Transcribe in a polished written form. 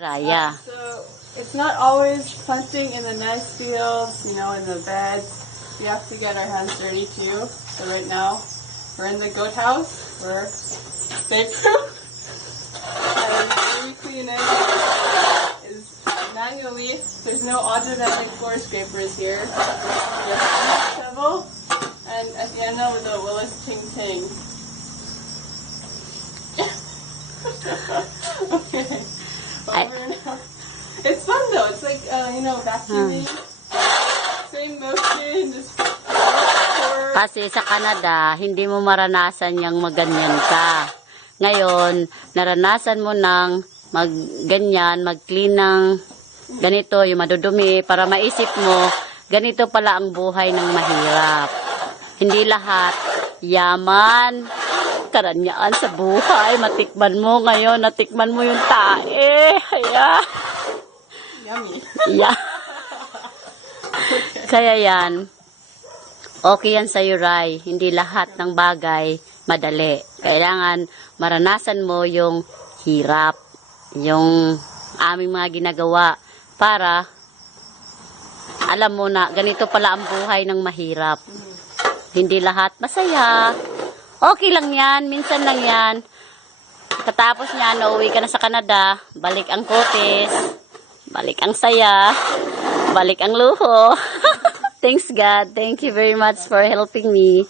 Raya. So it's not always planting in the nice fields, you know, in the beds. We have to get our hands dirty too. So right now, we're in the goat house. We're safe-proof. And the way we clean it is manually. There's no automatic floor scrapers here. We have a shovel and at the end with the Willis Ting Ting. Okay. Over now. It's fun though. It's like you know, vacuuming. Same motion, just forward. Kasi sa Canada, hindi mo maranasan yung maganyan ka. Ngayon, naranasan mo ng magganyan, mag-clean ng ganito, yung madudumi, para maisip mo, ganito pala ang buhay ng mahirap. Hindi lahat yaman, karanyaan sa buhay. Matikman mo ngayon, natikman mo yung tae. Kaya, Yummy. yeah. Kaya yan, okay yan sa'yo, Rai. Hindi lahat ng bagay madali. Kailangan maranasan mo yung hirap, yung aming mga ginagawa para alam mo na ganito pala ang buhay ng mahirap. Hindi lahat masaya. Okay lang yan, minsan lang yan. Katapos niya, nauwi ka na sa Canada, balik ang kutis, balik ang saya, balik ang luho. Thanks God. Thank you very much for helping me.